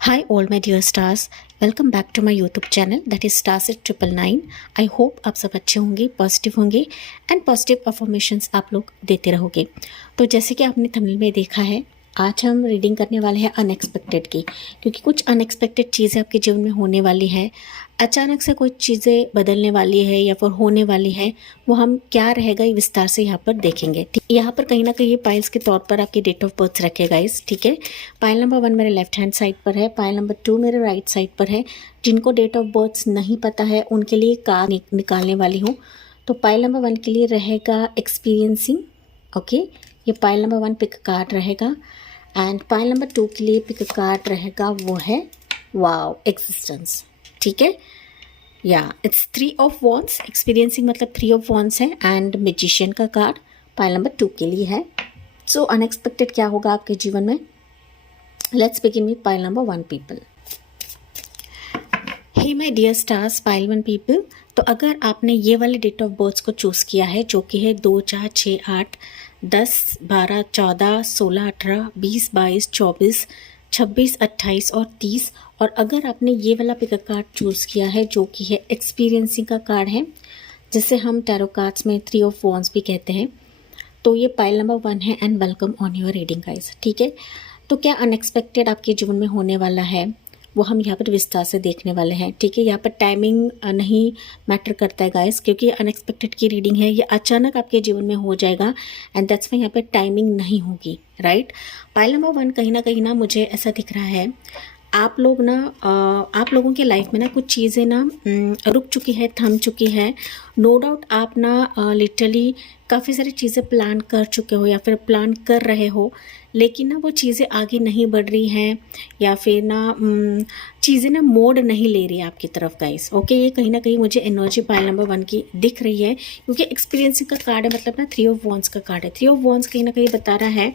Hi all my dear stars, welcome back to my YouTube channel that is Stars at 999। I hope आप सब अच्छे होंगे, positive होंगे and positive affirmations आप लोग देते रहोगे। तो जैसे कि आपने थंबनेल में देखा है, आज हम रीडिंग करने वाले हैं अनएक्सपेक्टेड की, क्योंकि कुछ अनएक्सपेक्टेड चीज़ें आपके जीवन में होने वाली है। अचानक से कोई चीज़ें बदलने वाली है या फिर होने वाली है, वो हम क्या रहेगा ये विस्तार से यहाँ पर देखेंगे। यहाँ पर कहीं ना कहीं पाइल्स के तौर पर आपकी डेट ऑफ बर्थ रखे गाइस, ठीक है। पाइल नंबर 1 मेरे लेफ्ट हैंड साइड पर है, पाइल नंबर 2 मेरे राइट साइड पर है। जिनको डेट ऑफ बर्थ नहीं पता है उनके लिए कार्ड निकालने वाली हूँ। तो पाइल नंबर 1 के लिए रहेगा एक्सपीरियंसिंग, ओके। ये पाइल नंबर 1 पिक कार्ड रहेगा एंड पाइल नंबर 2 के लिए पिक कार्ड रहेगा, वो है वाओ एक्सिस्टेंस, ठीक है। या इट्स 3 ऑफ वॉन्ड्स, एक्सपीरियंसिंग मतलब 3 ऑफ वॉन्ड्स है एंड मैजिशियन का कार्ड पाइल नंबर 2 के लिए है। सो अनएक्सपेक्टेड क्या होगा आपके जीवन में? Let's begin with pile number 1 people. Hey my dear stars, pile 1 people. तो अगर आपने ये वाले डेट ऑफ बर्थ को चूज़ किया है जो कि है 2, 4, 6, 8, 10, 12, 14, 16, 18, 20, 22, 24, 26, 28 और 30, और अगर आपने ये वाला पिक कार्ड चूज़ किया है जो कि है एक्सपीरियंसिंग का कार्ड है, जिसे हम टैरो कार्ड्स में 3 ऑफ वॉन्ड्स भी कहते हैं, तो ये पाइल नंबर 1 है and welcome on your reading guys, ठीक है। तो क्या अनएक्सपेक्टेड आपके जीवन में होने वाला है वो हम यहाँ पर विस्तार से देखने वाले हैं, ठीक है। यहाँ पर टाइमिंग नहीं मैटर करता है गाइस, क्योंकि अनएक्सपेक्टेड की रीडिंग है, ये अचानक आपके जीवन में हो जाएगा एंड दैट्स वाई यहाँ पर टाइमिंग नहीं होगी, राइट। पाइल नंबर 1 कहीं ना मुझे ऐसा दिख रहा है, आप लोग ना आप लोगों के लाइफ में ना कुछ चीज़ें ना रुक चुकी है, थम चुकी है। नो डाउट आप ना लिटरली काफ़ी सारी चीज़ें प्लान कर चुके हो या फिर प्लान कर रहे हो, लेकिन ना वो चीज़ें आगे नहीं बढ़ रही हैं या फिर ना चीज़ें ना मोड़ नहीं ले रही है आपकी तरफ गाइस, ओके। ये कहीं ना कहीं मुझे एनर्जी पाइल नंबर 1 की दिख रही है, क्योंकि एक्सपीरियंसिंग का कार्ड है, मतलब ना 3 ऑफ वॉन्ड्स का कार्ड है। 3 ऑफ वॉन्ड्स कहीं ना कहीं बता रहा है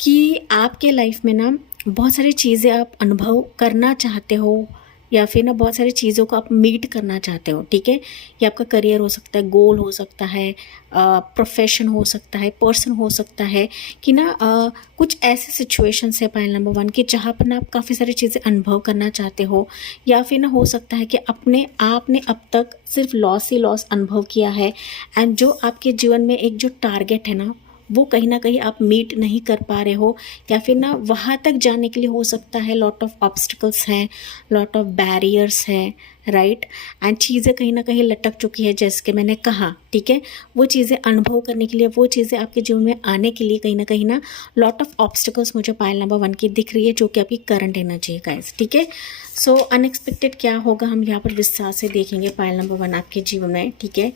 कि आपके लाइफ में ना बहुत सारी चीज़ें आप अनुभव करना चाहते हो या फिर ना बहुत सारी चीज़ों को आप मीट करना चाहते हो, ठीक है। ये आपका करियर हो सकता है, गोल हो सकता है, प्रोफेशन हो सकता है, पर्सन हो सकता है कि ना कुछ ऐसे सिचुएशंस है पाइल नंबर 1 के जहाँ पर ना आप काफ़ी सारी चीज़ें अनुभव करना चाहते हो, या फिर ना हो सकता है कि आपने अब तक सिर्फ लॉस ही लॉस अनुभव किया है एंड जो आपके जीवन में एक जो टारगेट है ना वो कहीं ना कहीं आप मीट नहीं कर पा रहे हो, या फिर ना वहाँ तक जाने के लिए हो सकता है लॉट ऑफ ऑब्स्टिकल्स हैं, लॉट ऑफ बैरियर्स हैं, राइट। एंड चीज़ें कहीं ना कहीं लटक चुकी है, जैसे कि मैंने कहा, ठीक है। वो चीज़ें अनुभव करने के लिए, वो चीज़ें आपके जीवन में आने के लिए कहीं ना लॉट ऑफ ऑब्स्टिकल्स मुझे पाइल नंबर 1 की दिख रही है, जो कि आपकी करंट एनर्जी है गाइस, ठीक है। सो अनएक्सपेक्टेड क्या होगा हम यहाँ पर विस्तार से देखेंगे पाइल नंबर 1 आपके जीवन में, ठीक है।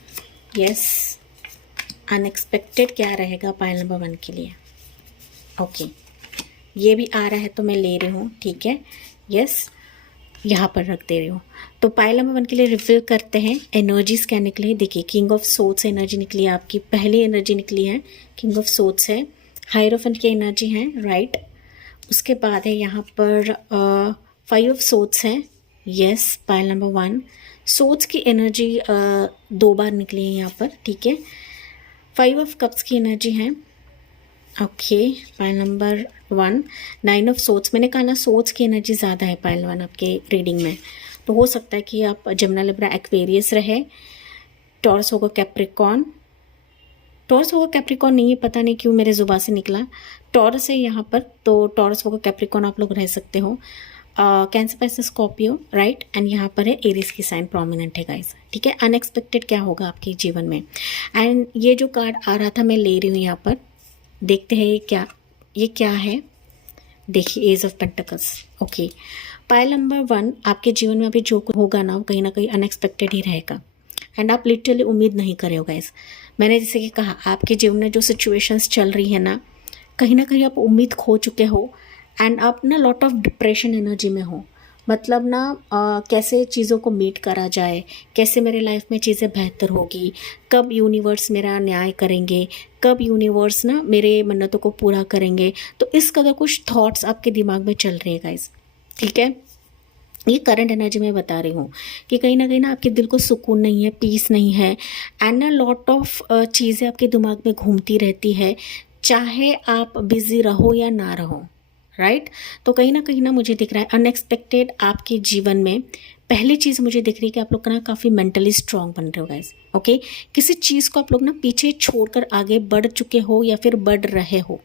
यस, अनएक्सपेक्टेड क्या रहेगा पाइल नंबर 1 के लिए, ओके। ये भी आ रहा है तो मैं ले रही हूँ, ठीक है। यस, यहाँ पर रख दे रही हूँ। तो पाइल नंबर 1 के लिए रिफिल करते हैं एनर्जीज क्या निकली है। देखिए, किंग ऑफ सोर्ड्स एनर्जी निकली है, आपकी पहली एनर्जी निकली है किंग ऑफ सोर्ड्स है, हायरोफेंट की एनर्जी है, राइट। उसके बाद है यहाँ पर 5 ऑफ सोर्ड्स है, यस। पाइल नंबर 1 सोर्ड्स की एनर्जी 2 बार निकली है यहाँ पर, ठीक है। 5 ऑफ कप्स की एनर्जी है, okay. Pile number 1 9 of swords, मैंने कहा ना सोर्ड्स की एनर्जी ज़्यादा है पाइल 1 आपके रीडिंग में, तो हो सकता है कि आप जमुना लिब्रा एक्वेरियस रहे, टॉरस होगा कैप्रिकॉर्न, टॉरस होगा कैप्रिकॉर्न नहीं है, पता नहीं क्यों मेरे जुबान से निकला, टॉरस है यहाँ पर, तो टॉरस होगा कैप्रिकॉर्न आप लोग रह सकते हो। कैंसर पैसे स्कॉर्पियो, राइट। एंड यहाँ पर है एरीज की साइन प्रोमिनेंट है गाइस, ठीक है। अनएक्सपेक्टेड क्या होगा आपके जीवन में, एंड ये जो कार्ड आ रहा था मैं ले रही हूँ यहाँ पर, देखते हैं ये क्या है। देखिए, ace of pentacles, okay. Pile number 1 आपके जीवन में अभी जो कुछ होगा ना वो कहीं ना कहीं अनएक्सपेक्टेड ही रहेगा एंड आप लिटरली उम्मीद नहीं कर रहे हो गाइस। मैंने जैसे कि कहा, आपके जीवन में जो सिचुएशंस चल रही है ना कहीं आप उम्मीद खो चुके हो एंड आप ना लॉट ऑफ डिप्रेशन एनर्जी में हो, मतलब ना कैसे चीज़ों को मीट करा जाए, कैसे मेरे लाइफ में चीज़ें बेहतर होगी, कब यूनिवर्स मेरा न्याय करेंगे, कब यूनिवर्स ना मेरे मन्नतों को पूरा करेंगे। तो इस कदर कुछ थॉट्स आपके दिमाग में चल रहे हैं गाइस, ठीक है। ये करंट एनर्जी में बता रही हूँ कि कहीं ना आपके दिल को सुकून नहीं है, पीस नहीं है एंड ना लॉट ऑफ चीज़ें आपके दिमाग में घूमती रहती है, चाहे आप बिजी रहो या ना रहो, राइट। तो कहीं ना मुझे दिख रहा है अनएक्सपेक्टेड आपके जीवन में पहली चीज़ मुझे दिख रही है कि आप लोग ना काफ़ी मेंटली स्ट्रांग बन रहे हो गाइस। ओके, किसी चीज़ को आप लोग ना पीछे छोड़कर आगे बढ़ चुके हो या फिर बढ़ रहे हो।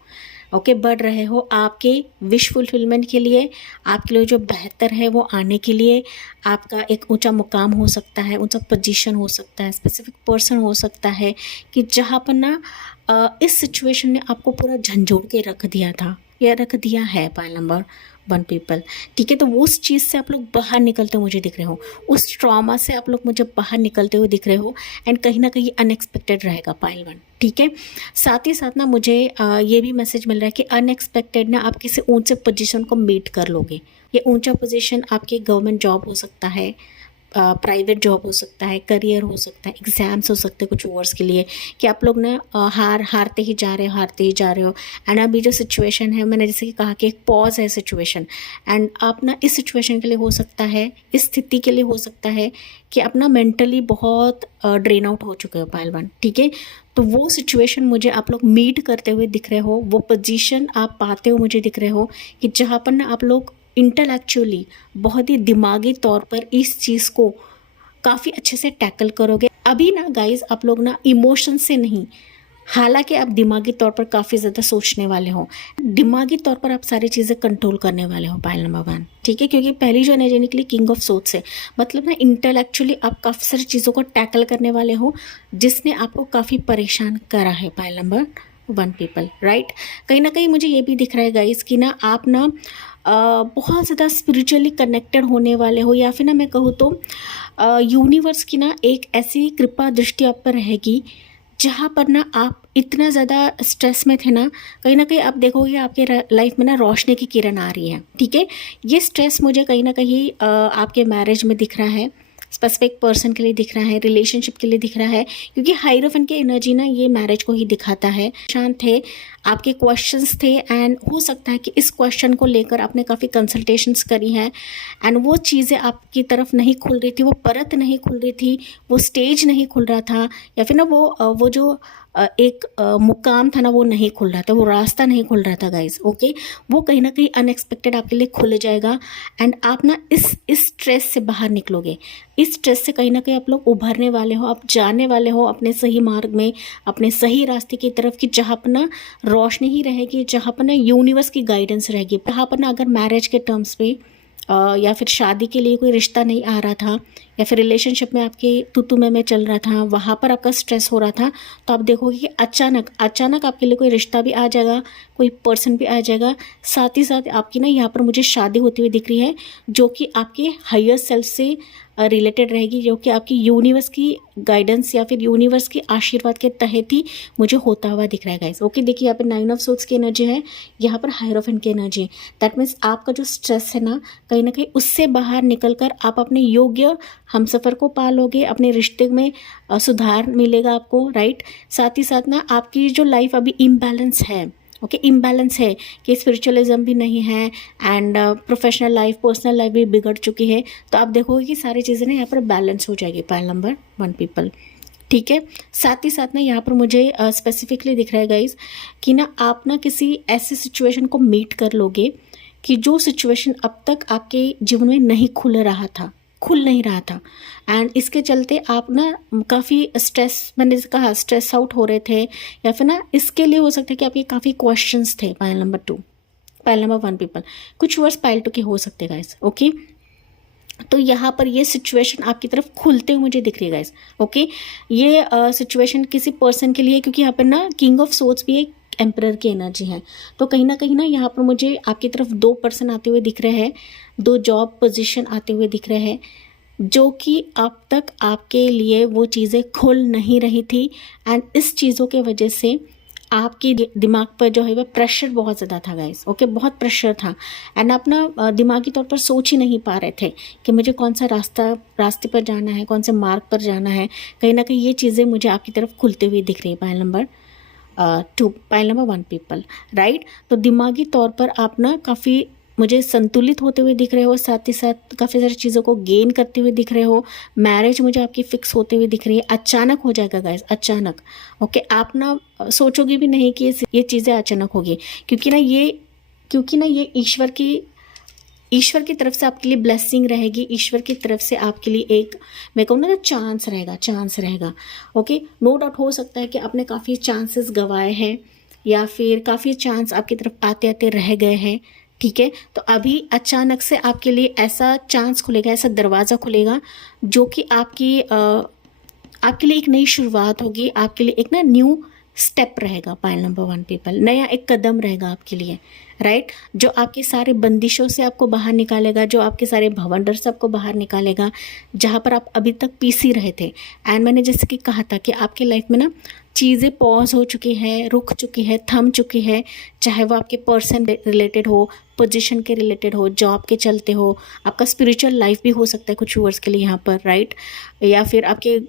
ओके, बढ़ रहे हो आपके विश फुलफिलमेंट के लिए, आपके लिए जो बेहतर है वो आने के लिए। आपका एक ऊंचा मुकाम हो सकता है, ऊंचा पोजीशन हो सकता है, स्पेसिफिक पर्सन हो सकता है कि जहाँ पर ना इस सिचुएशन ने आपको पूरा झंझोड़ के रख दिया था या रख दिया है पाइल नंबर 1 पीपल। ठीक है, तो वो उस चीज़ से आप लोग बाहर निकलते मुझे दिख रहे हो, उस ट्रॉमा से आप लोग मुझे बाहर निकलते हुए दिख रहे हो एंड कहीं ना कहीं अनएक्सपेक्टेड रहेगा पाइल 1। ठीक है, साथ ही साथ ना मुझे ये भी मैसेज मिल रहा है कि अनएक्सपेक्टेड ना आप किसी ऊंचे पोजीशन को मीट कर लोगे। ये ऊंचा पोजीशन आपके गवर्नमेंट जॉब हो सकता है, प्राइवेट जॉब हो सकता है, करियर हो सकता है, एग्ज़ाम्स हो सकते हैं कुछ वर्ष के लिए कि आप लोग ना हारते ही जा रहे हो एंड अभी जो सिचुएशन है, मैंने जैसे कि कहा कि एक पॉज है सिचुएशन, एंड आप ना इस सिचुएशन के लिए हो सकता है, इस स्थिति के लिए हो सकता है कि आप ना मेंटली बहुत ड्रेन आउट हो चुके हो पाइल 1। ठीक है, तो वो सिचुएशन मुझे आप लोग मीट करते हुए दिख रहे हो, वो पोजीशन आप पाते हो मुझे दिख रहे हो कि जहाँ पर ना आप लोग इंटेलेक्चुअली बहुत ही दिमागी तौर पर इस चीज़ को काफ़ी अच्छे से टैकल करोगे। अभी ना गाइज आप लोग ना इमोशन से नहीं, हालांकि आप दिमागी तौर पर काफ़ी ज़्यादा सोचने वाले हो, दिमागी तौर पर आप सारी चीज़ें कंट्रोल करने वाले हो पाइल नंबर 1। ठीक है, क्योंकि पहली जो एनर्जी निकली किंग ऑफ सोर्ड्स से, मतलब ना इंटेलेक्चुअली आप काफ़ी सारी चीज़ों को टैकल करने वाले हो जिसने आपको काफ़ी परेशान करा है पाइल नंबर 1 पीपल। राइट, कहीं ना कहीं मुझे ये भी दिख रहा है गाइज कि ना आप ना बहुत ज़्यादा स्पिरिचुअली कनेक्टेड होने वाले हो, या फिर ना मैं कहूँ तो यूनिवर्स की ना एक ऐसी कृपा दृष्टि आप पर रहेगी जहाँ पर ना आप इतना ज़्यादा स्ट्रेस में थे ना, कहीं ना कहीं आप देखोगे आपके लाइफ में ना रोशनी की किरण आ रही है। ठीक है, ये स्ट्रेस मुझे कहीं ना कहीं आपके मैरिज में दिख रहा है, स्पेसिफिक पर्सन के लिए दिख रहा है, रिलेशनशिप के लिए दिख रहा है, क्योंकि हाइरोफेंट की एनर्जी ना ये मैरिज को ही दिखाता है। शांत थे, आपके क्वेश्चंस थे एंड हो सकता है कि इस क्वेश्चन को लेकर आपने काफ़ी कंसल्टेशंस करी हैं एंड वो चीज़ें आपकी तरफ नहीं खुल रही थी, वो परत नहीं खुल रही थी, वो स्टेज नहीं खुल रहा था, या फिर ना वो जो एक मुकाम था ना वो नहीं खुल रहा था, वो रास्ता नहीं खुल रहा था गाइज। ओके, वो कहीं ना कहीं अनएक्सपेक्टेड आपके लिए खुल जाएगा एंड आप ना इस स्ट्रेस से बाहर निकलोगे। इस स्ट्रेस से कहीं ना कहीं आप लोग उभरने वाले हो, आप जाने वाले हो अपने सही मार्ग में, अपने सही रास्ते की तरफ कि जहाँ पर ना रोशनी ही रहेगी, जहाँ पर ना यूनिवर्स की गाइडेंस रहेगी, जहाँ पर ना अगर मैरिज के टर्म्स पे या फिर शादी के लिए कोई रिश्ता नहीं आ रहा था, या फिर रिलेशनशिप में आपके तू में चल रहा था, वहाँ पर आपका स्ट्रेस हो रहा था, तो आप देखोगे कि अचानक आपके लिए कोई रिश्ता भी आ जाएगा, कोई पर्सन भी आ जाएगा। साथ ही साथ आपकी ना यहाँ पर मुझे शादी होती हुई दिख रही है जो कि आपके हायर सेल्फ से रिलेटेड रहेगी, जो कि आपकी यूनिवर्स की गाइडेंस या फिर यूनिवर्स के आशीर्वाद के तहत ही मुझे होता हुआ दिख रहा है गाइस। ओके, देखिए यहाँ पर 9 ऑफ सोर्ड्स की एनर्जी है, यहाँ पर हायरोफेंट की एनर्जी है। दैट मीन्स आपका जो स्ट्रेस है ना कहीं उससे बाहर निकलकर आप अपने योग्य हमसफ़र को पालोगे, अपने रिश्ते में सुधार मिलेगा आपको। राइट, साथ ही साथ ना आपकी जो लाइफ अभी इम्बैलेंस है, ओके, इम्बैलेंस है कि स्पिरिचुअलिज्म भी नहीं है and professional life, personal life भी बिगड़ चुकी है, तो आप देखोगे कि सारी चीज़ें ना यहाँ पर बैलेंस हो जाएगी पाइल नंबर 1 पीपल। ठीक है, साथ ही साथ ना यहाँ पर मुझे स्पेसिफिकली दिख रहा है गाइज कि ना आप ना किसी ऐसे सिचुएशन को मीट कर लोगे कि जो सिचुएशन अब तक आपके जीवन में नहीं खुल नहीं रहा था एंड इसके चलते आप ना काफ़ी स्ट्रेस, मैंने कहा स्ट्रेस आउट हो रहे थे, या फिर ना इसके लिए हो सकता है कि आपके काफ़ी क्वेश्चंस थे pile number 2, pile number 1 people, कुछ वर्ड्स पाइल 2 के हो सकते गाइस। ओके, तो यहाँ पर ये सिचुएशन आपकी तरफ खुलते हुए मुझे दिख रही है गाइस। ओके, ये सिचुएशन किसी पर्सन के लिए, क्योंकि यहाँ पर ना किंग ऑफ सोर्ड्स भी एक एम्परर की एनर्जी है, तो कहीं ना यहाँ पर मुझे आपकी तरफ 2 पर्सन आते हुए दिख रहे हैं, 2 जॉब पोजीशन आते हुए दिख रहे हैं, जो कि अब तक आपके लिए वो चीज़ें खुल नहीं रही थी एंड इस चीज़ों के वजह से आपके दिमाग पर जो है वह प्रेशर बहुत ज़्यादा था गाइस। ओके, बहुत प्रेशर था एंड आप ना दिमागी तौर पर सोच ही नहीं पा रहे थे कि मुझे कौन सा रास्ते पर जाना है, कौन से मार्ग पर जाना है। कहीं ना कहीं ये चीज़ें मुझे आपकी तरफ खुलते हुए दिख रही है pile number 2, pile number 1 people. Right, तो दिमागी तौर पर आप ना काफ़ी मुझे संतुलित होते हुए दिख रहे हो, साथ ही साथ काफ़ी सारी चीज़ों को गेन करते हुए दिख रहे हो। मैरिज मुझे आपकी फिक्स होते हुए दिख रही है, अचानक हो जाएगा गाइस, अचानक। ओके, आप ना सोचोगे भी नहीं कि ये चीज़ें अचानक होगी, क्योंकि ना ये क्योंकि ना ये ईश्वर की तरफ से आपके लिए ब्लेसिंग रहेगी, ईश्वर की तरफ से आपके लिए एक, मैं कहूँ ना, चांस रहेगा। ओके, नो डाउट हो सकता है कि आपने काफ़ी चांसेस गंवाए हैं या फिर काफ़ी चांस आपकी तरफ आते आते रह गए हैं। ठीक है, तो अभी अचानक से आपके लिए ऐसा चांस खुलेगा, ऐसा दरवाज़ा खुलेगा जो कि आपके लिए एक नई शुरुआत होगी, आपके लिए एक ना न्यू स्टेप रहेगा। पाइल नंबर 1 पीपल, नया एक कदम रहेगा आपके लिए, राइट, जो आपके सारे बंदिशों से आपको बाहर निकालेगा, जो आपके सारे भवंडर से आपको बाहर निकालेगा, जहाँ पर आप अभी तक पीसी रहे थे। एंड मैंने जैसे कि कहा था कि आपके लाइफ में ना चीज़ें पॉज हो चुकी हैं, रुक चुकी है, थम चुकी है, चाहे वो आपके पर्सन रिलेटेड हो, पोजीशन के रिलेटेड हो, जॉब के चलते हो, आपका स्पिरिचुअल लाइफ भी हो सकता है कुछ व्यूअर्स के लिए यहाँ पर, राइट, या फिर आपके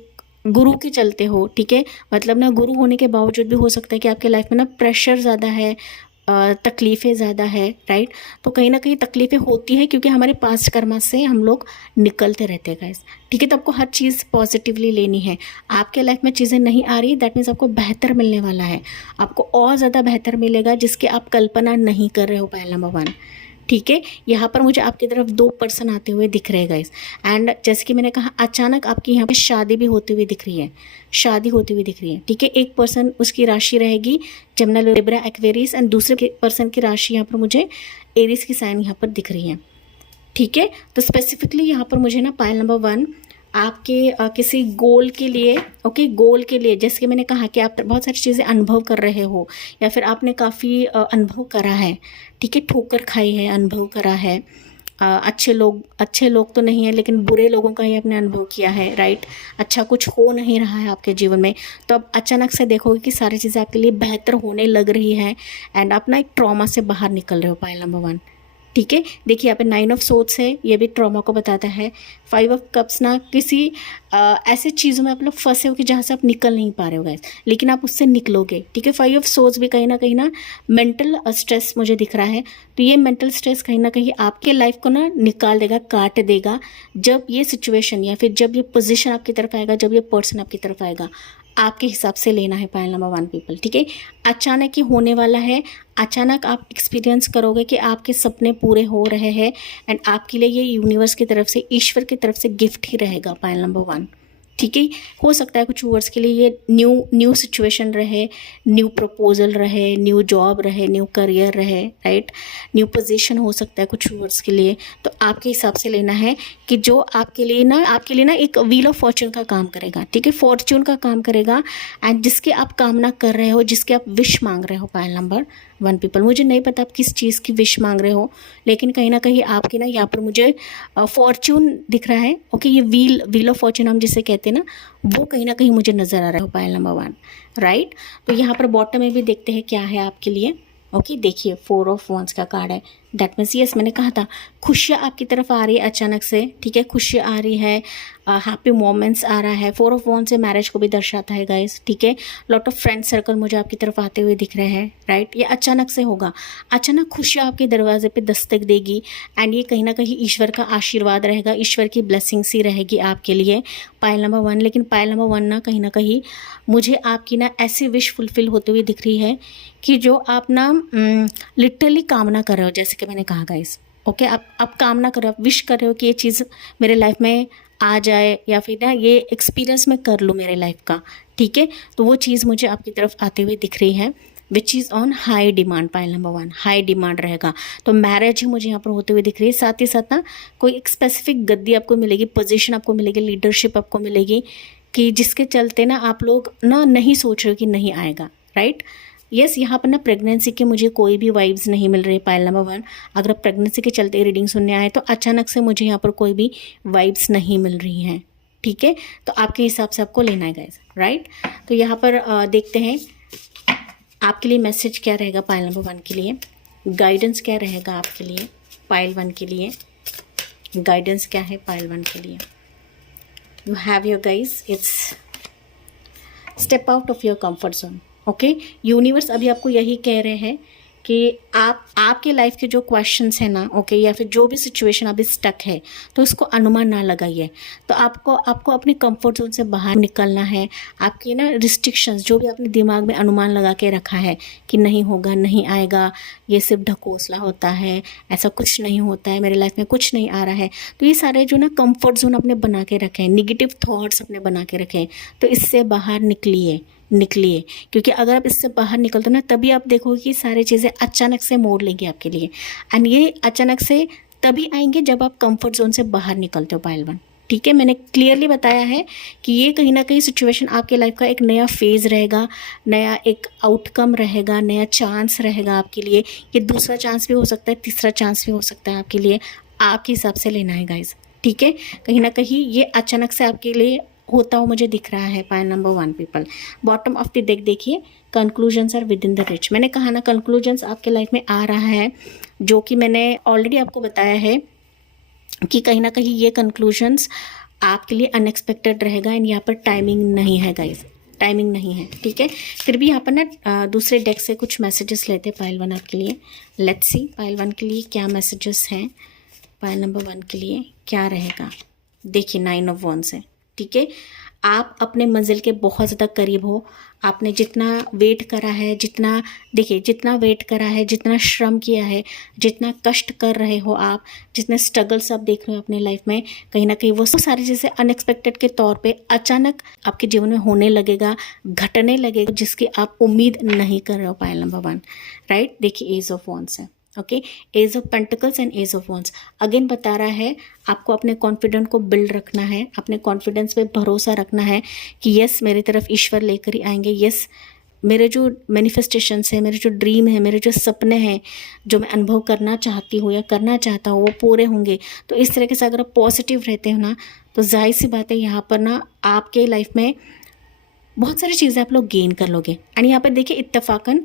गुरु के चलते हो। ठीक है, मतलब ना गुरु होने के बावजूद भी हो सकता है कि आपके लाइफ में ना प्रेशर ज़्यादा है, तकलीफ़ें ज़्यादा है, राइट। तो कहीं ना कहीं तकलीफ़ें होती है क्योंकि हमारे पास्ट कर्मा से हम लोग निकलते रहते हैं गाइस। ठीक है, तो आपको हर चीज़ पॉजिटिवली लेनी है। आपके लाइफ में चीज़ें नहीं आ रही, दैट मीन्स आपको बेहतर मिलने वाला है, आपको और ज़्यादा बेहतर मिलेगा जिसकी आप कल्पना नहीं कर रहे हो। पहला नंबर 1, ठीक है, यहाँ पर मुझे आपकी तरफ 2 पर्सन आते हुए दिख रहे हैं गाइस। एंड जैसे कि मैंने कहा, अचानक आपकी यहाँ पे शादी भी होती हुई दिख रही है, शादी होती हुई दिख रही है। ठीक है, एक पर्सन उसकी राशि रहेगी जमुना, लिब्रा, एक्वेरियस, एंड दूसरे पर्सन की राशि यहाँ पर मुझे एरीज की साइन यहाँ पर दिख रही है। ठीक है, तो स्पेसिफिकली यहाँ पर मुझे ना पाइल नंबर 1 आपके किसी गोल के लिए, ओके, गोल के लिए, जैसे कि मैंने कहा कि आप बहुत सारी चीज़ें अनुभव कर रहे हो या फिर आपने काफ़ी अनुभव करा है। ठीक है, ठोकर खाई है, अनुभव करा है, अच्छे लोग तो नहीं है लेकिन बुरे लोगों का ही आपने अनुभव किया है, राइट। अच्छा कुछ हो नहीं रहा है आपके जीवन में, तो अब अचानक से देखोगे कि सारी चीज़ें आपके लिए बेहतर होने लग रही है एंड आप ना एक ट्रॉमा से बाहर निकल रहे हो। पाइल नंबर 1, ठीक है, देखिए यहाँ पे 9 ऑफ सोर्ड्स है, ये भी ट्रॉमा को बताता है। 5 ऑफ कप्स ना किसी ऐसे चीज़ों में आप लोग फंसे हो कि जहाँ से आप निकल नहीं पा रहे हो गाइस, लेकिन आप उससे निकलोगे। ठीक है, 5 ऑफ सोर्ड्स भी कहीं ना मेंटल स्ट्रेस मुझे दिख रहा है, तो ये मेंटल स्ट्रेस कहीं ना कहीं आपके लाइफ को ना निकाल देगा, काट देगा, जब ये सिचुएशन या फिर जब ये पोजीशन आपकी तरफ आएगा, जब ये पर्सन आपकी तरफ आएगा। आपके हिसाब से लेना है पाइल नंबर 1 पीपल। ठीक है, अचानक ही होने वाला है, अचानक आप एक्सपीरियंस करोगे कि आपके सपने पूरे हो रहे हैं एंड आपके लिए ये यूनिवर्स की तरफ से, ईश्वर की तरफ से गिफ्ट ही रहेगा। पाइल नंबर 1, ठीक है, हो सकता है कुछ व्यूअर्स के लिए ये न्यू सिचुएशन रहे, न्यू प्रपोजल रहे, न्यू जॉब रहे, न्यू करियर रहे, राइट, न्यू पोजीशन हो सकता है कुछ व्यूअर्स के लिए। तो आपके हिसाब से लेना है कि जो आपके लिए ना एक व्हील ऑफ फॉर्च्यून का काम करेगा। ठीक है, फॉर्च्यून का काम करेगा एंड जिसके आप कामना कर रहे हो, जिसके आप विश मांग रहे हो। पाइल नंबर 1 पीपल, मुझे नहीं पता आप किस चीज़ की विश मांग रहे हो, लेकिन कहीं ना कहीं आपकी ना यहाँ पर मुझे फॉर्च्यून दिख रहा है। ओके, ये व्हील ऑफ फॉर्च्यून हम जिसे कहते हैं ना, वो कहीं ना कहीं मुझे नज़र आ रहा है। Pile number 1, right. तो यहाँ पर बॉटम में भी देखते हैं क्या है आपके लिए। ओके, देखिए 4 ऑफ वॉन्ड्स का कार्ड है, दैट मीन्स यस, मैंने कहा था खुशियाँ आपकी तरफ आ रही है अचानक से। ठीक है, खुशियाँ आ रही है, हैप्पी मोमेंट्स आ रहा है। 4 ऑफ वॉन्ड्स से मैरिज को भी दर्शाता है गाइस। ठीक है, लॉट ऑफ फ्रेंड सर्कल मुझे आपकी तरफ आते हुए दिख रहे हैं, राइट। ये अचानक से होगा, अचानक खुशियाँ आपके दरवाजे पे दस्तक देगी एंड ये कहीं ना कहीं ईश्वर का आशीर्वाद रहेगा, ईश्वर की ब्लेसिंग्स ही रहेगी आपके लिए। पाइल नंबर 1, लेकिन पाइल नंबर 1 ना कहीं मुझे आपकी ना ऐसी विश फुलफिल होते हुए दिख रही है कि जो आप ना लिटरली कामना कर रहे हो, जैसे कि मैंने कहा गाइस। ओके, आप कामना कर रहे हो, आप विश कर रहे हो कि ये चीज़ मेरे लाइफ में आ जाए या फिर ना ये एक्सपीरियंस मैं कर लूँ मेरे लाइफ का। ठीक है, तो वो चीज़ मुझे आपकी तरफ आते हुए दिख रही है, which is on high demand. Pile number 1, high demand रहेगा, तो मैरिज ही मुझे यहाँ पर होते हुए दिख रही है। साथ ही साथ ना कोई एक स्पेसिफिक गद्दी आपको मिलेगी, पोजीशन आपको मिलेगी, लीडरशिप आपको मिलेगी, कि जिसके चलते ना आप लोग ना नहीं सोच रहे हो कि नहीं आएगा, राइट। यस, यहाँ पर ना प्रेगनेंसी के मुझे कोई भी वाइब्स नहीं मिल रही। पाइल नंबर 1, अगर आप प्रेगनेंसी के चलते रीडिंग सुनने आए तो अचानक से मुझे यहाँ पर कोई भी वाइब्स नहीं मिल रही हैं। ठीक है, तो आपके हिसाब से आपको लेना है गाइस, राइट। तो यहाँ पर देखते हैं आपके लिए मैसेज क्या रहेगा पाइल नंबर 1 के लिए, गाइडेंस क्या रहेगा आपके लिए पाइल 1 के लिए, गाइडेंस क्या है पाइल 1 के लिए। You have your guys, it's step out of your comfort zone. Okay, universe अभी आपको यही कह रहे हैं कि आपके लाइफ के जो क्वेश्चंस हैं ना, ओके, या फिर जो भी सिचुएशन अभी स्टक है, तो इसको अनुमान ना लगाइए। तो आपको अपने कंफर्ट जोन से बाहर निकलना है। आपके ना रिस्ट्रिक्शंस जो भी आपने दिमाग में अनुमान लगा के रखा है कि नहीं होगा, नहीं आएगा, ये सिर्फ ढकोसला होता है, ऐसा कुछ नहीं होता है, मेरे लाइफ में कुछ नहीं आ रहा है, तो ये सारे जो ना कंफर्ट जोन अपने बना के रखें, निगेटिव थॉट्स अपने बना के रखें, तो इससे बाहर निकलिए। क्योंकि अगर आप इससे बाहर निकलते हो ना, तभी आप देखोगे कि सारी चीज़ें अचानक से मोड़ लेंगे आपके लिए। एंड ये अचानक से तभी आएंगे जब आप कंफर्ट जोन से बाहर निकलते हो पायल 1। ठीक है, मैंने क्लियरली बताया है कि ये कहीं ना कहीं सिचुएशन आपके लाइफ का एक नया फेज़ रहेगा, नया एक आउटकम रहेगा, नया चांस रहेगा आपके लिए। ये दूसरा चांस भी हो सकता है, तीसरा चांस भी हो सकता है आपके लिए, आपके हिसाब से लेना है गाइज। ठीक है, कहीं ना कहीं ये अचानक से आपके लिए होता हुआ मुझे दिख रहा है। पायल number 1 people, bottom of the deck देखिए, conclusions are within the reach. मैंने कहा ना कंक्लूजन्स आपके लाइफ में आ रहा है, जो कि मैंने ऑलरेडी आपको बताया है कि कहीं ना कहीं ये कंक्लूजन्स आपके लिए अनएक्सपेक्टेड रहेगा। एंड यहाँ पर टाइमिंग नहीं है गाइज, टाइमिंग नहीं है। ठीक है, फिर भी यहाँ पर ना दूसरे डेक से कुछ मैसेजेस लेते हैं पायल 1 आपके लिए। लेट्स सी पायल 1 के लिए क्या मैसेजेस हैं, पायल नंबर 1 के लिए क्या रहेगा। देखिए 9 ऑफ वॉन्ड्स है। ठीक है, आप अपने मंजिल के बहुत ज़्यादा करीब हो। आपने जितना वेट करा है, जितना वेट करा है, जितना श्रम किया है, जितना कष्ट कर रहे हो आप, जितने स्ट्रगल्स आप देख रहे हो अपने लाइफ में, कहीं ना कहीं वो सारी चीज़ें अनएक्सपेक्टेड के तौर पे अचानक आपके जीवन में होने लगेगा, घटने लगेगा, जिसकी आप उम्मीद नहीं कर रहे हो। Pile number 1 right. देखिए एज ऑफ वॉन्ड्स है, okay, ace of pentacles and ace of wands again बता रहा है आपको अपने कॉन्फिडेंस को बिल्ड रखना है, अपने कॉन्फिडेंस पे भरोसा रखना है कि यस मेरी तरफ ईश्वर लेकर ही आएंगे, यस मेरे जो मैनिफेस्टेशंस है, मेरे जो ड्रीम है, मेरे जो सपने हैं, जो मैं अनुभव करना चाहती हूँ या करना चाहता हूँ, वो पूरे होंगे। तो इस तरीके से अगर आप पॉजिटिव रहते हो ना, तो जाहिर सी बात है यहाँ पर ना आपके लाइफ में बहुत सारी चीज़ें आप लोग गेन कर लोगे। एंड यहाँ पर देखिए इत्तेफाकन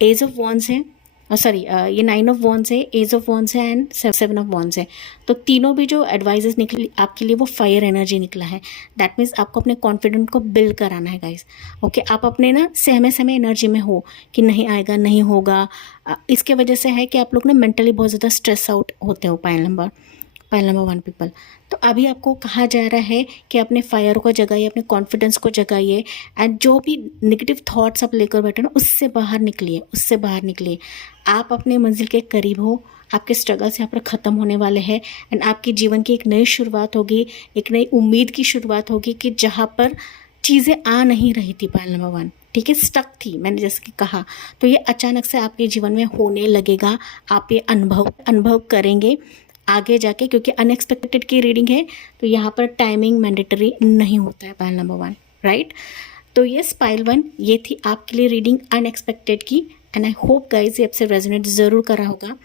एज ऑफ वॉन्ड्स है, सॉरी ये 9 ऑफ वॉन्ड्स है, एज ऑफ वॉन्ड्स है एंड 7 ऑफ वॉन्ड्स है। तो तीनों भी जो एडवाइजेस निकली आपके लिए वो फायर एनर्जी निकला है। दैट मीन्स आपको अपने कॉन्फिडेंट को बिल्ड कराना है गाइस। ओके, आप अपने ना सहमे एनर्जी में हो कि नहीं आएगा, नहीं होगा। इसके वजह से है कि आप लोग ना मेंटली बहुत ज़्यादा स्ट्रेस आउट होते हो। पायल नंबर 1 पीपल, तो अभी आपको कहा जा रहा है कि अपने फायर को जगाइए, अपने कॉन्फिडेंस को जगाइए, एंड जो भी नेगेटिव थॉट्स आप लेकर बैठे ना उससे बाहर निकलिए। आप अपने मंजिल के करीब हो, आपके स्ट्रगल्स यहाँ पर ख़त्म होने वाले हैं एंड आपके जीवन की एक नई शुरुआत होगी, एक नई उम्मीद की शुरुआत होगी कि जहाँ पर चीज़ें आ नहीं रही थी। पायल नंबर 1, ठीक है, स्टक थी, मैंने जैसे कि कहा, तो ये अचानक से आपके जीवन में होने लगेगा। आप ये अनुभव करेंगे आगे जाके, क्योंकि अनएक्सपेक्टेड की रीडिंग है, तो यहाँ पर टाइमिंग मैंडेटरी नहीं होता है। पायल नंबर 1 राइट। तो यस पायल 1, ये थी आपके लिए रीडिंग अनएक्सपेक्टेड की, एंड आई होप गाइज ये आपसे रेजोनेट ज़रूर कर रहा होगा।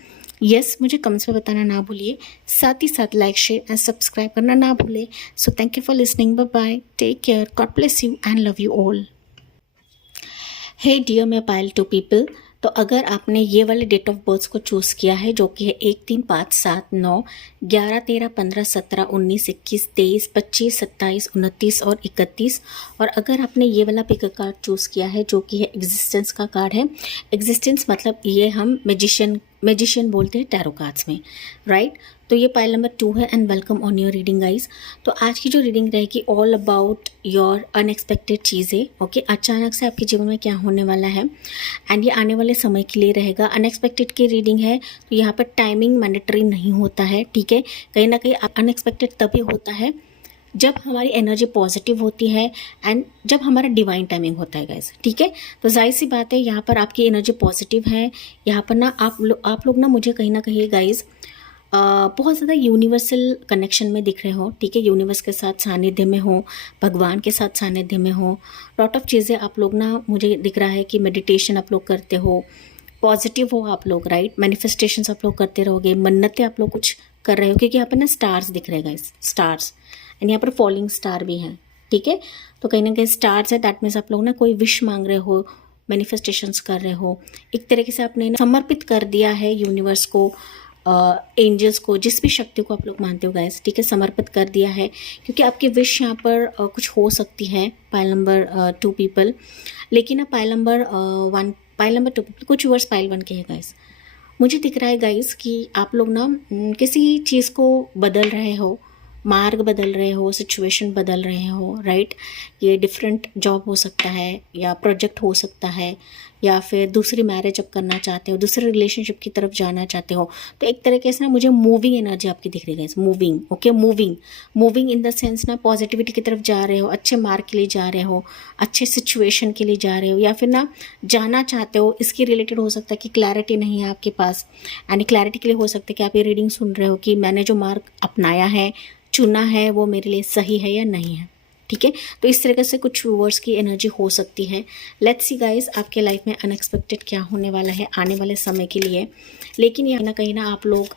यस, मुझे कमेंट्स में बताना ना भूलिए, साथ ही साथ लाइक, शेयर एंड सब्सक्राइब करना ना भूले। So thank you for listening, bye bye, take care, God bless you and love you all. Hey dear मैं पायल 2 पीपल, तो अगर आपने ये वाले डेट ऑफ बर्थ को चूज़ किया है जो कि है 1, 3, 5, 7, 9, 11, 13, 15, 17, 19, 21, 23, 25, 27, 29 और 31, और अगर आपने ये वाला पिक कार्ड चूज़ किया है जो कि है एग्जिस्टेंस का कार्ड है। एग्जिस्टेंस मतलब ये हम मैजिशियन बोलते हैं टैरो कार्ड्स में, राइट। तो ये पाइल नंबर 2 है and welcome on your reading guys. तो आज की जो रीडिंग रहेगी ऑल अबाउट योर अनएक्सपेक्टेड चीज़ें। ओके, अचानक से आपके जीवन में क्या होने वाला है एंड ये आने वाले समय के लिए रहेगा। अनएक्सपेक्टेड की रीडिंग है, तो यहाँ पर टाइमिंग मैंडेटरी नहीं होता है। ठीक है, कहीं ना कहीं अनएक्सपेक्टेड तभी होता है जब हमारी एनर्जी पॉजिटिव होती है एंड जब हमारा डिवाइन टाइमिंग होता है गाइस। ठीक है, तो जाहिर सी बात है यहाँ पर आपकी एनर्जी पॉजिटिव है। यहाँ पर ना आप लोग ना मुझे कहीं ना कहीं गाइस बहुत ज़्यादा यूनिवर्सल कनेक्शन में दिख रहे हो। ठीक है, यूनिवर्स के साथ सानिध्य में हो, भगवान के साथ सानिध्य में हो। लॉट ऑफ चीज़ें आप लोग ना मुझे दिख रहा है कि मेडिटेशन आप लोग करते हो, पॉजिटिव हो आप लोग, राइट। मैनिफेस्टेशंस आप लोग करते रहोगे, मन्नतें आप लोग कुछ कर रहे हो, क्योंकि यहाँ पर ना स्टार्स दिख रहे हैं गाइस, स्टार्स, एंड यहाँ पर फॉलिंग स्टार भी हैं। ठीक है, तो कहीं ना कहीं स्टार्स है, दैट मीन्स आप लोग ना कोई विश मांग रहे हो, मैनिफेस्टेशंस कर रहे हो, एक तरीके से आपने समर्पित कर दिया है यूनिवर्स को, एंजल्स को, जिस भी शक्ति को आप लोग मानते हो गाइस। ठीक है, समर्पित कर दिया है, क्योंकि आपकी विश यहाँ पर कुछ हो सकती है। पाइल नंबर 2 पीपल, लेकिन अब पाइल नंबर पाइल नंबर 2 कुछ व्यूअर्स पाइल 1 के हैं गाइस। मुझे दिख रहा है गाइस कि आप लोग ना किसी चीज़ को बदल रहे हो, मार्ग बदल रहे हो, सिचुएशन बदल रहे हो, राइट। ये डिफरेंट जॉब हो सकता है या प्रोजेक्ट हो सकता है या फिर दूसरी मैरिज अब करना चाहते हो, दूसरे रिलेशनशिप की तरफ जाना चाहते हो। तो एक तरीके से ना मुझे मूविंग एनर्जी आपकी दिख रही है, moving, okay, moving in the sense ना पॉजिटिविटी की तरफ जा रहे हो, अच्छे मार्ग के लिए जा रहे हो, अच्छे सिचुएशन के लिए जा रहे हो या फिर ना जाना चाहते हो। इसकी रिलेटेड हो सकता है कि क्लैरिटी नहीं है आपके पास, एंड क्लैरिटी के लिए हो सकता है कि आप ये रीडिंग सुन रहे हो कि मैंने जो मार्ग अपनाया है, चुना है, वो मेरे लिए सही है या नहीं है, ठीक है। तो इस तरीके से कुछ व्यूअर्स की एनर्जी हो सकती है। लेट्स सी गाइस आपके लाइफ में अनएक्सपेक्टेड क्या होने वाला है आने वाले समय के लिए। लेकिन ये ना कहीं ना आप लोग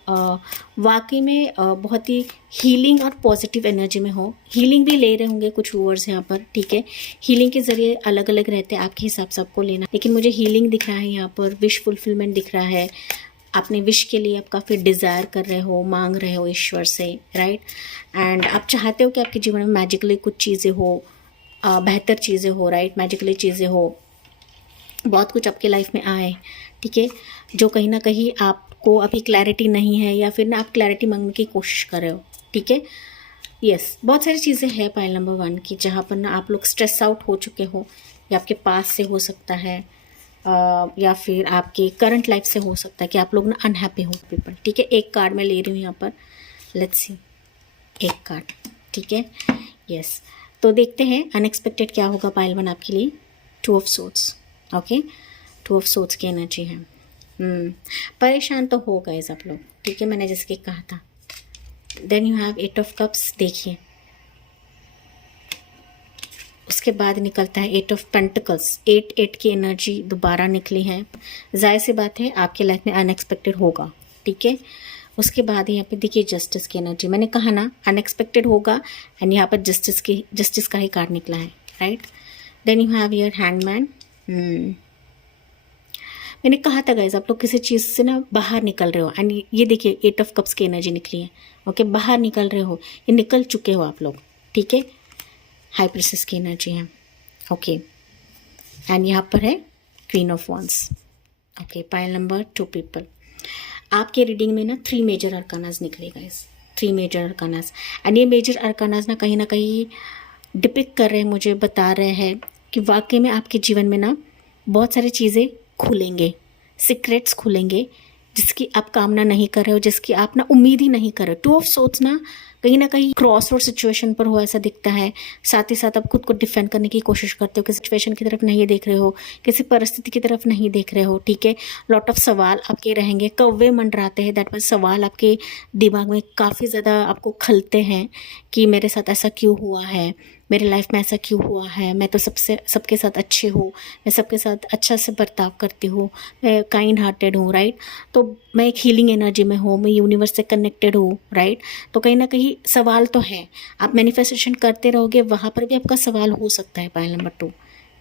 वाकई में बहुत ही हीलिंग और पॉजिटिव एनर्जी में हो। हीलिंग भी ले रहे होंगे कुछ व्यूअर्स यहाँ पर, ठीक है। हीलिंग के ज़रिए अलग अलग रहते हैं, आपके हिसाब से आपको लेना, लेकिन मुझे हीलिंग दिख रहा है यहाँ पर, विश फुलफिलमेंट दिख रहा है। अपने विश के लिए आप काफ़ी डिज़ायर कर रहे हो, मांग रहे हो ईश्वर से, राइट। एंड आप चाहते हो कि आपके जीवन में मैजिकली कुछ चीज़ें हो, बेहतर चीज़ें हो, राइट, मैजिकली चीज़ें हो, बहुत कुछ आपके लाइफ में आए, ठीक है। जो कहीं ना कहीं आपको अभी क्लैरिटी नहीं है या फिर ना आप क्लैरिटी मांगने की कोशिश कर रहे हो, ठीक है। यस, बहुत सारी चीज़ें हैं पाइल नंबर 1 की जहाँ पर ना आप लोग स्ट्रेस आउट हो चुके हो, या आपके पास से हो सकता है या फिर आपके करंट लाइफ से हो सकता है कि आप लोग ना अनहैप्पी हो पीपल, ठीक है। एक कार्ड मैं ले रही हूँ यहाँ पर, लेट्स सी, एक कार्ड, ठीक है। यस, तो देखते हैं अनएक्सपेक्टेड क्या होगा पाइल 1 आपके लिए। 2 of swords, okay, 2 of swords की एनर्जी है। परेशान तो हो गए आप लोग, ठीक है, मैंने जैसे कि कहा था। Then you have 8 of cups, देखिए उसके बाद निकलता है 8 ऑफ पेंटिकल्स। 8 की एनर्जी दोबारा निकली है। जाहिर सी बात है आपके लाइफ में अनएक्सपेक्टेड होगा, ठीक है। उसके बाद यहाँ पे देखिए जस्टिस की एनर्जी, मैंने कहा ना अनएक्सपेक्टेड होगा, एंड यहाँ पर जस्टिस का ही कार्ड निकला है, right. Then you have your hangman. मैंने कहा था गाइज आप लोग किसी चीज़ से ना बाहर निकल रहे हो, एंड ये देखिए 8 ऑफ कप्स की एनर्जी निकली है, ओके, बाहर निकल रहे हो, ये निकल चुके हो आप लोग, ठीक है। हाई प्रिंसेस की एनर्जी है, ओके, एंड यहाँ पर है queen of wands, okay. Pile number 2 people, आपके रीडिंग में ना 3 मेजर अरकानास निकले गाइस, 3 मेजर अरकानास, एंड ये मेजर अरकानास ना कहीं डिपिक्ट कर रहे हैं, मुझे बता रहे हैं कि वाकई में आपके जीवन में ना बहुत सारी चीज़ें खुलेंगे, सीक्रेट्स खुलेंगे जिसकी आप कामना नहीं कर रहे हो, जिसकी आप ना उम्मीद ही नहीं कर रहे हो। 2 ऑफ सोर्ड्स ना कहीं क्रॉस रोड सिचुएशन पर हो ऐसा दिखता है। साथ ही साथ आप खुद को डिफेंड करने की कोशिश करते हो, किसी सिचुएशन की तरफ नहीं देख रहे हो, किसी परिस्थिति की तरफ नहीं देख रहे हो, ठीक है। लॉट ऑफ सवाल आपके रहेंगे, कौवे मंडराते हैं, दैट मीन्स सवाल आपके दिमाग में काफ़ी ज़्यादा आपको खलते हैं कि मेरे साथ ऐसा क्यों हुआ है, मेरे लाइफ में ऐसा क्यों हुआ है, मैं तो सबके साथ अच्छे हूँ, मैं सबके साथ अच्छा से बर्ताव करती हूँ, मैं काइंड हार्टेड हूँ, राइट। तो मैं एक हीलिंग एनर्जी में हूँ, मैं यूनिवर्स से कनेक्टेड हूँ, राइट। तो कहीं ना कहीं सवाल तो है, आप मैनिफेस्टेशन करते रहोगे, वहाँ पर भी आपका सवाल हो सकता है पाइल नंबर 2,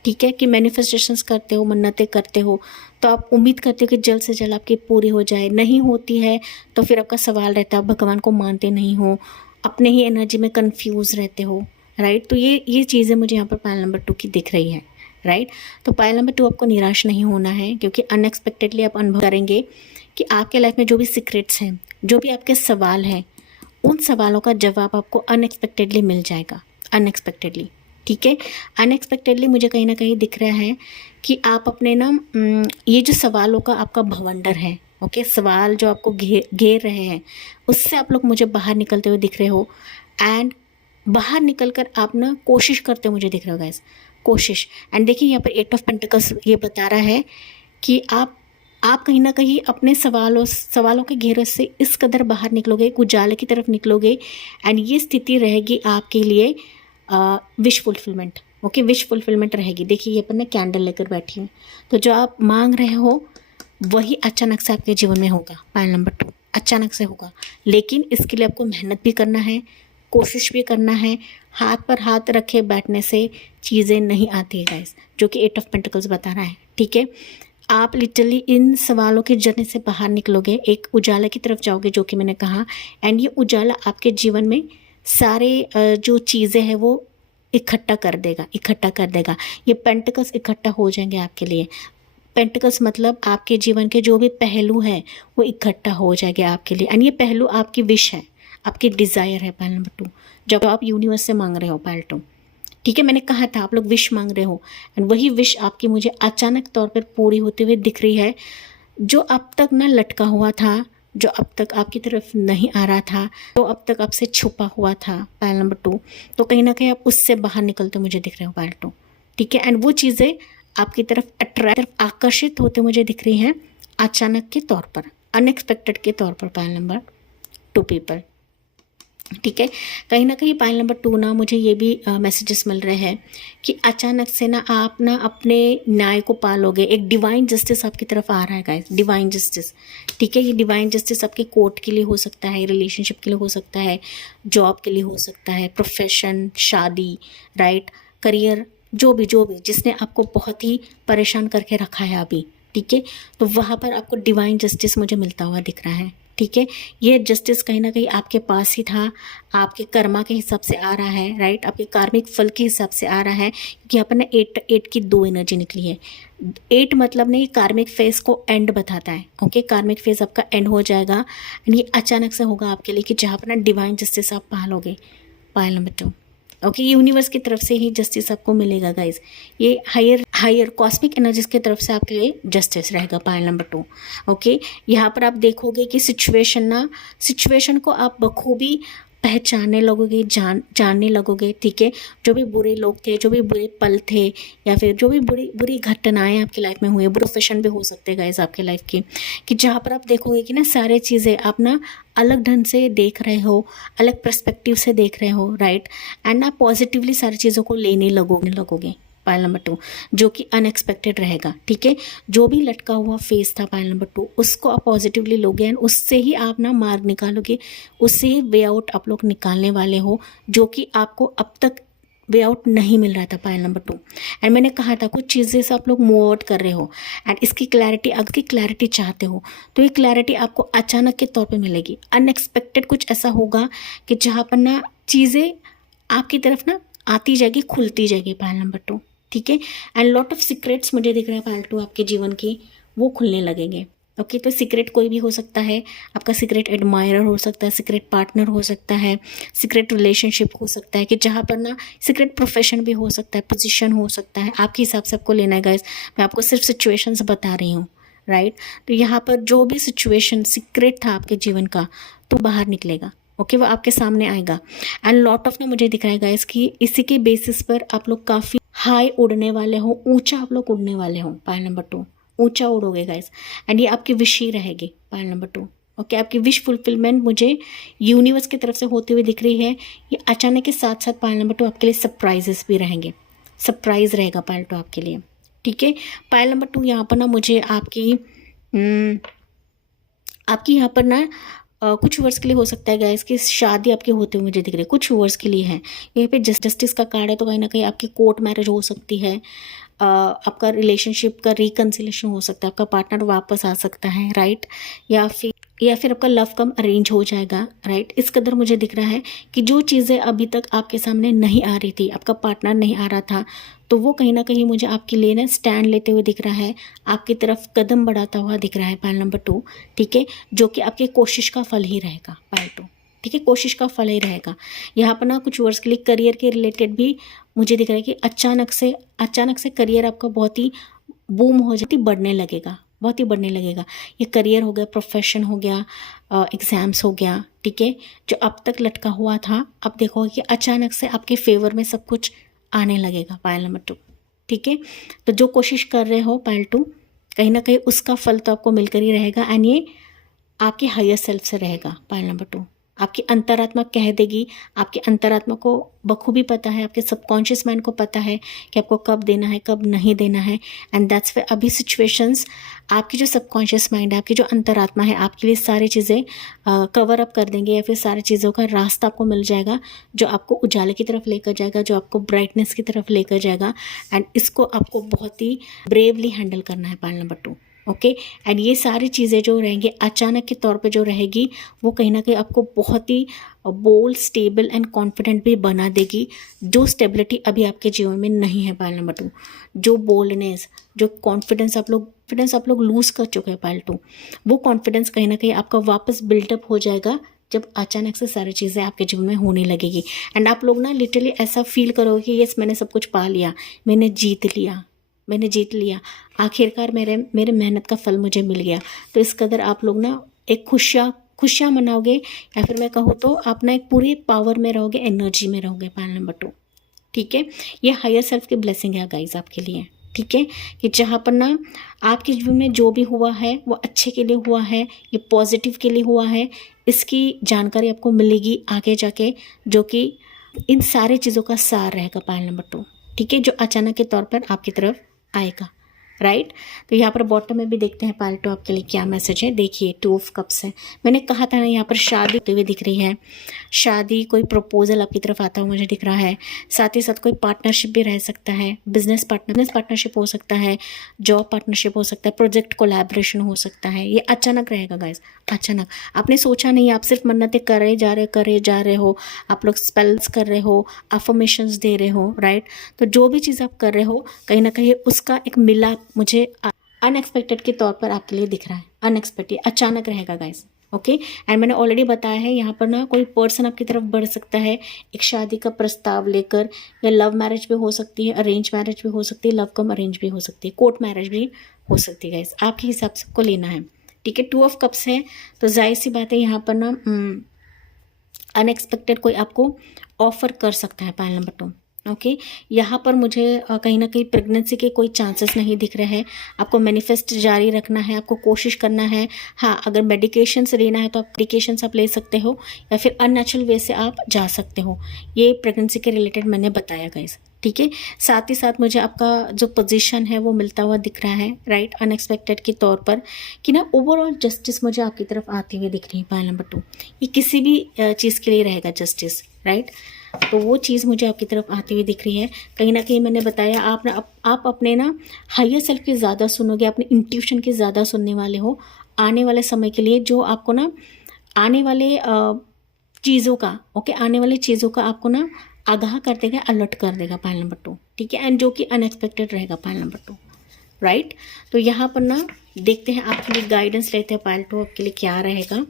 ठीक है। कि मैनिफेस्टेशंस करते हो, मन्नतें करते हो, तो आप उम्मीद करते हो कि जल्द से जल्द आपकी पूरी हो जाए, नहीं होती है तो फिर आपका सवाल रहता है, आप भगवान को मानते नहीं हो, अपने ही एनर्जी में कन्फ्यूज़ रहते हो, राइट। तो ये चीज़ें मुझे यहाँ पर पाइल नंबर 2 की दिख रही है, राइट। तो पाइल नंबर 2 आपको निराश नहीं होना है, क्योंकि अनएक्सपेक्टेडली आप अनुभव करेंगे कि आपके लाइफ में जो भी सीक्रेट्स हैं, जो भी आपके सवाल हैं, उन सवालों का जवाब आपको अनएक्सपेक्टेडली मिल जाएगा, अनएक्सपेक्टेडली, ठीक है। अनएक्सपेक्टेडली मुझे कहीं ना कहीं दिख रहा है कि आप अपने ना ये जो सवालों का आपका भवंडर है, ओके, सवाल जो आपको घेर रहे हैं, उससे आप लोग मुझे बाहर निकलते हुए दिख रहे हो, एंड बाहर निकलकर आप ना कोशिश करते हो, मुझे दिख रहा हो गाइस, कोशिश। एंड देखिए यहाँ पर 8 ऑफ पेंटिकल्स ये बता रहा है कि आप कहीं ना कहीं अपने सवालों के घेरे से इस कदर बाहर निकलोगे, एक उजाले की तरफ निकलोगे, एंड ये स्थिति रहेगी आपके लिए wish fulfilment, okay, wish fulfilment रहेगी। देखिए ये पर मैं कैंडल लेकर बैठी हूँ, तो जो आप मांग रहे हो वही अचानक से आपके जीवन में होगा, पाइल नंबर 2 अचानक से होगा। लेकिन इसके लिए आपको मेहनत भी करना है, कोशिश भी करना है, हाथ पर हाथ रखे बैठने से चीज़ें नहीं आती है गाइस, जो कि 8 ऑफ पेंटिकल्स बता रहा है, ठीक है। आप लिटरली इन सवालों के जर्नी से बाहर निकलोगे, एक उजाला की तरफ जाओगे, जो कि मैंने कहा, एंड ये उजाला आपके जीवन में सारे जो चीज़ें हैं वो इकट्ठा कर देगा। ये पेंटिकल्स इकट्ठा हो जाएंगे आपके लिए। पेंटिकल्स मतलब आपके जीवन के जो भी पहलू हैं वो इकट्ठा हो जाएगा आपके लिए, एंड ये पहलू आपकी विश है, आपकी डिज़ायर है पाइल नंबर 2, जब आप यूनिवर्स से मांग रहे हो पाइल 2। ठीक है, मैंने कहा था आप लोग विश मांग रहे हो, एंड वही विश आपकी मुझे अचानक तौर पर पूरी होते हुए दिख रही है। जो अब तक ना लटका हुआ था, जो अब तक आपकी तरफ नहीं आ रहा था, जो अब तक आपसे छुपा हुआ था पाइल नंबर 2, तो कहीं ना कहीं आप उससे बाहर निकलते मुझे दिख रहे हो पाइल 2। ठीक है, एंड वो चीज़ें आपकी तरफ आकर्षित होते मुझे दिख रही हैं अचानक के तौर पर, अनएक्सपेक्टेड के तौर पर पाइल नंबर 2 पीपल। ठीक है, कहीं ना कहीं पाइल नंबर 2 ना मुझे ये भी मैसेजेस मिल रहे हैं कि अचानक से ना आप ना अपने न्याय को पालोगे, एक डिवाइन जस्टिस आपकी तरफ आ रहा है गाइस, डिवाइन जस्टिस। ठीक है, ये डिवाइन जस्टिस आपके कोर्ट के लिए हो सकता है, रिलेशनशिप के लिए हो सकता है, जॉब के लिए हो सकता है, प्रोफेशन, शादी, राइट, करियर, जो भी जिसने आपको बहुत ही परेशान करके रखा है अभी। ठीक है, तो वहाँ पर आपको डिवाइन जस्टिस मुझे मिलता हुआ दिख रहा है। ठीक है, ये जस्टिस कहीं ना कहीं आपके पास ही था, आपके कर्मा के हिसाब से आ रहा है, राइट, आपके कार्मिक फल के हिसाब से आ रहा है, क्योंकि यहाँ पर ना 8 की 2 एनर्जी निकली है। 8 मतलब नहीं, कार्मिक फेज को एंड बताता है। ओके, कार्मिक फेज आपका एंड हो जाएगा, एंड ये अचानक से होगा आपके लिए कि जहाँ पर ना डिवाइन जस्टिस आप पालोगे पाइल नंबर 2। ओके, यूनिवर्स की तरफ से ही जस्टिस आपको मिलेगा गाइज, ये हायर कॉस्मिक एनर्जीज की तरफ से आपके लिए जस्टिस रहेगा पाइल नंबर 2। ओके, यहाँ पर आप देखोगे कि सिचुएशन को आप बखूबी पहचानने लगोगे, जानने लगोगे। ठीक है, जो भी बुरे लोग थे, जो भी बुरे पल थे, या फिर जो भी बुरी घटनाएं आपकी लाइफ में हुई, प्रोफेशन भी हो सकते हैं गाइस आपके लाइफ की, कि जहाँ पर आप देखोगे कि ना सारे चीज़ें आप ना अलग ढंग से देख रहे हो, अलग पर्सपेक्टिव से देख रहे हो, राइट, एंड ना पॉजिटिवली सारी चीज़ों को लेने लगोगे पाइल नंबर 2, जो कि अनएक्सपेक्टेड रहेगा। ठीक है, जो भी लटका हुआ फेस था पाइल नंबर 2, उसको आप पॉजिटिवली लोगे, एंड उससे ही आप ना मार्ग निकालोगे, उससे ही वे आउट आप लोग निकालने वाले हो, जो कि आपको अब तक वे आउट नहीं मिल रहा था पाइल नंबर 2। एंड मैंने कहा था कुछ चीज़ें से आप लोग मूव आउट कर रहे हो, एंड इसकी क्लैरिटी चाहते हो, तो ये क्लैरिटी आपको अचानक के तौर पे मिलेगी। अनएक्सपेक्टेड कुछ ऐसा होगा कि जहाँ पर ना चीज़ें आपकी तरफ ना आती जाएगी, खुलती जाएगी पाइल नंबर 2। ठीक है, एंड लॉट ऑफ सीक्रेट्स मुझे दिख रहे हैं पाइल 2 आपके जीवन की, वो खुलने लगेंगे। ओके, तो सीक्रेट कोई भी हो सकता है, आपका सीक्रेट एडमायरर हो सकता है, सीक्रेट पार्टनर हो सकता है, सीक्रेट रिलेशनशिप हो सकता है, कि जहाँ पर ना सीक्रेट प्रोफेशन भी हो सकता है, पोजीशन हो सकता है, आपके हिसाब से आपको लेना है गाइस। मैं आपको सिर्फ सिचुएशंस बता रही हूँ, राइट। तो यहाँ पर जो भी सिचुएशन सीक्रेट था आपके जीवन का, तो बाहर निकलेगा। ओके, वो आपके सामने आएगा, एंड लॉट ऑफ ना मुझे दिख रहा है गाइस कि इसी के बेसिस पर आप लोग काफ़ी हाई उड़ने वाले हो, ऊंचा आप लोग उड़ने वाले हो पाइल नंबर 2, ऊंचा उड़ोगे गाइस, एंड ये आपकी विश ही रहेगी पाइल नंबर 2। ओके, आपकी विश फुलफिलमेंट मुझे यूनिवर्स की तरफ से होती हुई दिख रही है। ये अचानक के साथ साथ पाइल नंबर 2 आपके लिए सरप्राइजेस भी रहेंगे, सरप्राइज रहेगा पाइल 2 आपके लिए। ठीक है, पाइल नंबर 2 यहाँ पर ना मुझे आपकी यहाँ पर ना कुछ वर्ष के लिए हो सकता है गाइस कि शादी आपकी होते हुए मुझे दिख रही है, कुछ वर्ष के लिए है। यहाँ पे जस्टिस का कार्ड है, तो कहीं ना कहीं आपकी कोर्ट मैरिज हो सकती है, आपका रिलेशनशिप का रिकन्सिलेशन हो सकता है, आपका पार्टनर वापस आ सकता है, राइट, या फिर आपका लव कम अरेंज हो जाएगा, राइट। इस कदर मुझे दिख रहा है कि जो चीज़ें अभी तक आपके सामने नहीं आ रही थी, आपका पार्टनर नहीं आ रहा था, तो वो कहीं ना कहीं मुझे आपके लिए ना स्टैंड लेते हुए दिख रहा है, आपकी तरफ कदम बढ़ाता हुआ दिख रहा है पाइल नंबर 2। ठीक है, जो कि आपकी कोशिश का फल ही रहेगा पाइल 2। ठीक है, कोशिश का फल ही रहेगा। यहाँ पर ना कुछ वर्ष के लिए करियर के रिलेटेड भी मुझे दिख रहा है कि अचानक से करियर आपका बहुत ही बूम हो जाती, बढ़ने लगेगा, बहुत ही बढ़ने लगेगा। ये करियर हो गया, प्रोफेशन हो गया, एग्ज़ाम्स हो गया। ठीक है, जो अब तक लटका हुआ था, अब देखोगे कि अचानक से आपके फेवर में सब कुछ आने लगेगा पाइल नंबर 2। ठीक है, तो जो कोशिश कर रहे हो पाइल 2, कहीं ना कहीं उसका फल तो आपको मिलकर ही रहेगा, एंड ये आपके हायर सेल्फ से रहेगा पाइल नंबर 2। आपकी अंतरात्मा कह देगी, आपकी अंतरात्मा को बखूबी पता है, आपके सबकॉन्शियस माइंड को पता है कि आपको कब देना है, कब नहीं देना है, एंड दैट्स वे अभी सिचुएशंस आपकी जो सबकॉन्शियस माइंड है, आपकी जो अंतरात्मा है, आपके लिए सारी चीज़ें कवर अप कर देंगे, या फिर सारी चीज़ों का रास्ता आपको मिल जाएगा, जो आपको उजाले की तरफ लेकर जाएगा, जो आपको ब्राइटनेस की तरफ लेकर जाएगा, एंड इसको आपको बहुत ही ब्रेवली हैंडल करना है पाइल नंबर 2। ओके, एंड ये सारी चीज़ें जो रहेंगी अचानक के तौर पे जो रहेगी, वो कहीं ना कहीं आपको बहुत ही बोल्ड, स्टेबल एंड कॉन्फिडेंट भी बना देगी, जो स्टेबिलिटी अभी आपके जीवन में नहीं है पाइल नंबर 2। जो बोल्डनेस, जो कॉन्फिडेंस आप लोग कॉन्फिडेंस आप लोग लूज़ कर चुके हैं पाइल 2, वो कॉन्फिडेंस कहीं ना कहीं आपका वापस बिल्डअप हो जाएगा जब अचानक से सारी चीज़ें आपके जीवन में होने लगेगी। एंड आप लोग ना लिटरली ऐसा फील करोगे कि यस मैंने सब कुछ पा लिया, मैंने जीत लिया, मैंने जीत लिया, आखिरकार मेरे मेहनत का फल मुझे मिल गया। तो इस कदर आप लोग ना एक खुशियाँ मनाओगे, या फिर मैं कहूँ तो आप ना एक पूरी पावर में रहोगे, एनर्जी में रहोगे पाइल नंबर 2। ठीक है, ये हायर सेल्फ की ब्लेसिंग है गाइज आपके लिए। ठीक है, कि जहाँ पर ना आपके जीवन में जो भी हुआ है वो अच्छे के लिए हुआ है, ये पॉजिटिव के लिए हुआ है, इसकी जानकारी आपको मिलेगी आगे जाके, जो कि इन सारी चीज़ों का सार रहेगा पाइल नंबर 2। ठीक है, जो अचानक के तौर पर आपकी तरफ आएगा। राइट, तो यहाँ पर बॉटम में भी देखते हैं पाइल 2 आपके लिए क्या मैसेज है। देखिए 2 ऑफ कप्स है, मैंने कहा था ना यहाँ पर शादी होते हुए दिख रही है, शादी कोई प्रपोजल आपकी तरफ आता हुआ मुझे दिख रहा है। साथ ही साथ कोई पार्टनरशिप भी रह सकता है, बिजनेस पार्टनरशिप हो सकता है, जॉब पार्टनरशिप हो सकता है, प्रोजेक्ट कोलैबोरेशन हो सकता है। ये अचानक रहेगा गाइज, अचानक। आपने सोचा नहीं, आप सिर्फ मन्नतें करे जा रहे हो, आप लोग स्पेल्स कर रहे हो, अफर्मेशंस दे रहे हो। राइट, तो जो भी चीज़ आप कर रहे हो कहीं ना कहीं उसका एक मिलाप मुझे अनएक्सपेक्टेड के तौर पर आपके लिए दिख रहा है। अनएक्सपेक्टेड, अचानक रहेगा गाइस। ओके, एंड मैंने ऑलरेडी बताया है यहाँ पर ना कोई पर्सन आपकी तरफ बढ़ सकता है एक शादी का प्रस्ताव लेकर, या लव मैरिज भी हो सकती है, अरेंज मैरिज भी हो सकती है, लव कम अरेंज भी हो सकती है, कोर्ट मैरिज भी हो सकती है गाइस, आपके हिसाब से आपको लेना है। ठीक है, 2 ऑफ कप्स है, तो जाहिर सी बात है यहाँ पर ना अनएक्सपेक्टेड कोई आपको ऑफर कर सकता है पाइल नंबर 2। ओके, यहाँ पर मुझे कहीं ना कहीं प्रेगनेंसी के कोई चांसेस नहीं दिख रहे हैं। आपको मैनिफेस्ट जारी रखना है, आपको कोशिश करना है। हाँ, अगर मेडिकेशंस लेना है तो आप मेडिकेशंस आप ले सकते हो, या फिर अननेचुरल वे से आप जा सकते हो। ये प्रेगनेंसी के रिलेटेड मैंने बताया गाइस। ठीक है, साथ ही साथ मुझे आपका जो पोजीशन है वो मिलता हुआ दिख रहा है। राइट, अनएक्सपेक्टेड के तौर पर कि ना ओवरऑल जस्टिस मुझे आपकी तरफ आती हुई दिख रही है पाइल नंबर 2। ये किसी भी चीज़ के लिए रहेगा जस्टिस। राइट, तो वो चीज़ मुझे आपकी तरफ आती हुई दिख रही है। कहीं ना कहीं मैंने बताया आप अपने ना हायर सेल्फ की ज़्यादा सुनोगे, अपने इंट्यूशन की ज़्यादा सुनने वाले हो आने वाले समय के लिए, जो आपको ना आने वाले चीज़ों का आने वाली चीज़ों का आपको ना आगाह कर देगा, अलर्ट कर देगा पाइल नंबर 2। ठीक है, एंड जो कि अनएक्सपेक्टेड रहेगा पाइल नंबर 2। राइट, तो यहाँ पर ना देखते हैं आपके लिए गाइडेंस लेते हैं पाइल 2 आपके लिए क्या रहेगा।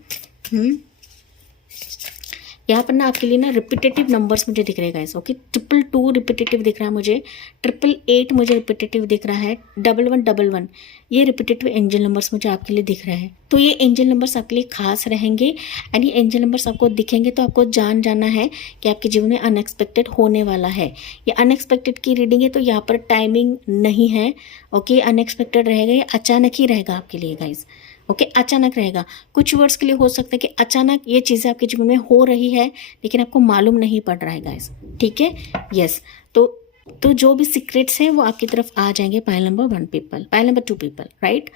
यहाँ पर ना आपके लिए ना रिपीटेटिव नंबर्स मुझे दिख रहे हैं गाइस। ओके, 222 रिपीटेटिव दिख रहा है मुझे, 888 मुझे रिपीटेटिव दिख रहा है, 1111 ये रिपीटेटिव एंजल नंबर्स मुझे आपके लिए दिख रहे हैं। तो ये एंजल नंबर्स आपके लिए खास रहेंगे, एंड ये एंजल नंबर्स आपको दिखेंगे तो आपको जाना है कि आपके जीवन में अनएक्सपेक्टेड होने वाला है। ये अनएक्सपेक्टेड की रीडिंग है, तो यहाँ पर टाइमिंग नहीं है। ओके, अनएक्सपेक्टेड रहेगा, ये अचानक ही रहेगा आपके लिए गाइस। ओके, अचानक रहेगा। कुछ वर्ड्स के लिए हो सकता है कि अचानक ये चीज़ें आपके जीवन में हो रही है लेकिन आपको मालूम नहीं पड़ रहा है गाइस। ठीक है, यस, तो जो भी सीक्रेट्स हैं वो आपकी तरफ आ जाएंगे pile number 1 people, pile number 2 people. Right,